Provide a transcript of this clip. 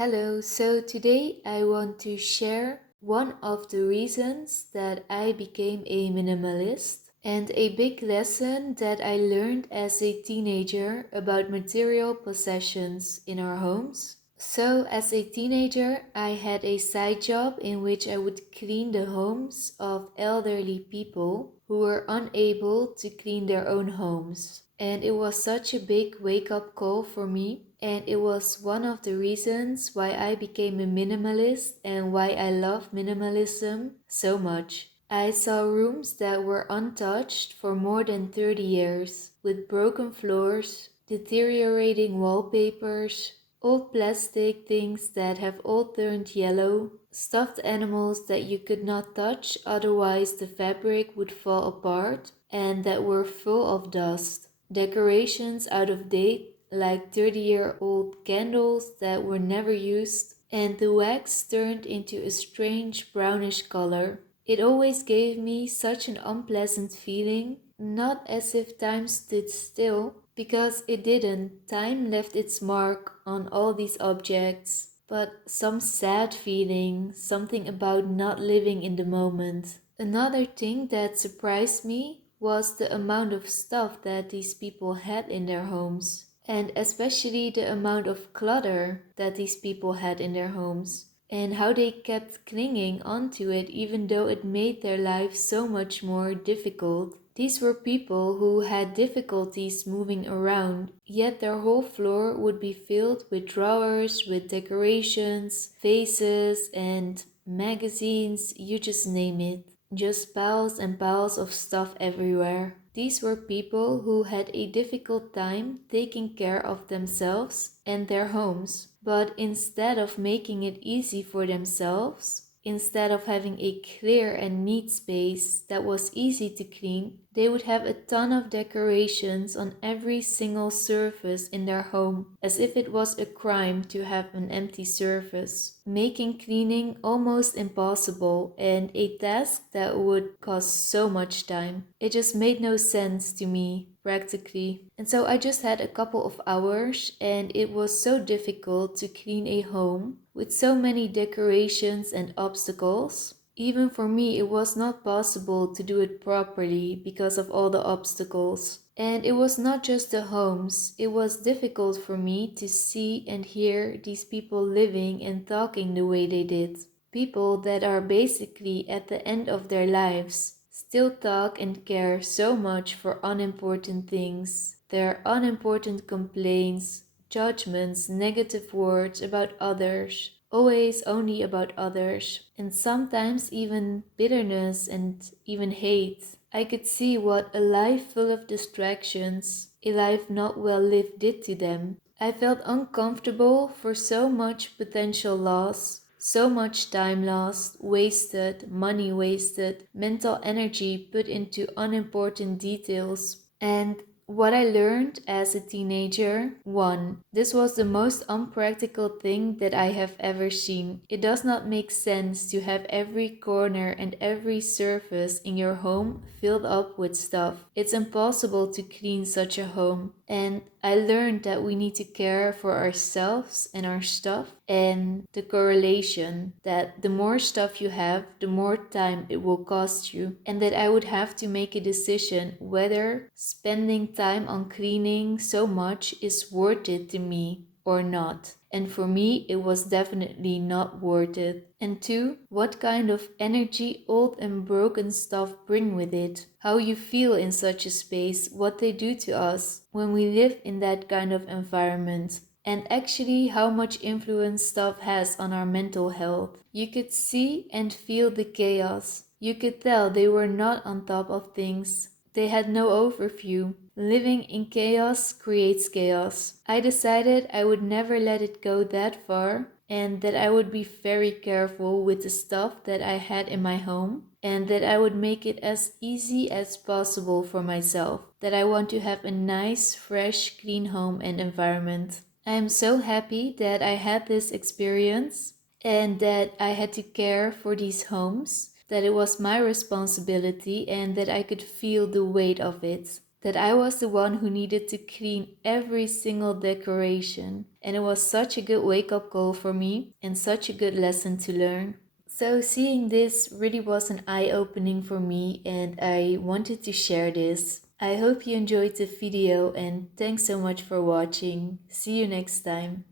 Hello, so today I want to share one of the reasons that I became a minimalist and a big lesson that I learned as a teenager about material possessions in our homes. So, as a teenager, I had a side job in which I would clean the homes of elderly people who were unable to clean their own homes. And it was such a big wake up call for me. And it was one of the reasons why I became a minimalist and why I love minimalism so much. I saw rooms that were untouched for more than 30 years, with broken floors, deteriorating wallpapers, old plastic things that have all turned yellow, stuffed animals that you could not touch otherwise the fabric would fall apart, and that were full of dust. Decorations out of date, like 30-year-old candles that were never used, and the wax turned into a strange brownish color. It always gave me such an unpleasant feeling, not as if time stood still, because it didn't. Time left its mark on all these objects, but some sad feeling, something about not living in the moment. Another thing that surprised me was the amount of stuff that these people had in their homes, and especially the amount of clutter that these people had in their homes, and how they kept clinging onto it even though it made their life so much more difficult. These were people who had difficulties moving around, yet their whole floor would be filled with drawers, with decorations, vases, and magazines, you just name it. Just piles and piles of stuff everywhere. These were people who had a difficult time taking care of themselves and their homes. But instead of making it easy for themselves, instead of having a clear and neat space that was easy to clean, they would have a ton of decorations on every single surface in their home, as if it was a crime to have an empty surface, making cleaning almost impossible and a task that would cost so much time. It just made no sense to me, practically. And so I just had a couple of hours, and it was so difficult to clean a home with so many decorations and obstacles. Even for me, it was not possible to do it properly because of all the obstacles. And it was not just the homes, it was difficult for me to see and hear these people living and talking the way they did. People that are basically at the end of their lives still talk and care so much for unimportant things. Their unimportant complaints, judgments, negative words about others, always only about others, and sometimes even bitterness and even hate. I could see what a life full of distractions, a life not well lived did to them. I felt uncomfortable for so much potential loss, so much time lost, wasted, money wasted, mental energy put into unimportant details. And what I learned as a teenager: 1. This was the most unpractical thing that I have ever seen. It does not make sense to have every corner and every surface in your home filled up with stuff. It's impossible to clean such a home. And I learned that we need to care for ourselves and our stuff, and the correlation that the more stuff you have, the more time it will cost you, and that I would have to make a decision whether spending time on cleaning so much is worth it to me or not. And for me, it was definitely not worth it. And 2, what kind of energy old and broken stuff bring with it. How you feel in such a space, what they do to us when we live in that kind of environment. And actually how much influence stuff has on our mental health. You could see and feel the chaos. You could tell they were not on top of things. They had no overview. Living in chaos creates chaos. I decided I would never let it go that far, and that I would be very careful with the stuff that I had in my home, and that I would make it as easy as possible for myself. That I want to have a nice, fresh, clean home and environment. I am so happy that I had this experience and that I had to care for these homes, that it was my responsibility and that I could feel the weight of it. that I was the one who needed to clean every single decoration. And it was such a good wake-up call for me and such a good lesson to learn. So seeing this really was an eye-opening for me, and I wanted to share this. I hope you enjoyed the video, and thanks so much for watching. See you next time.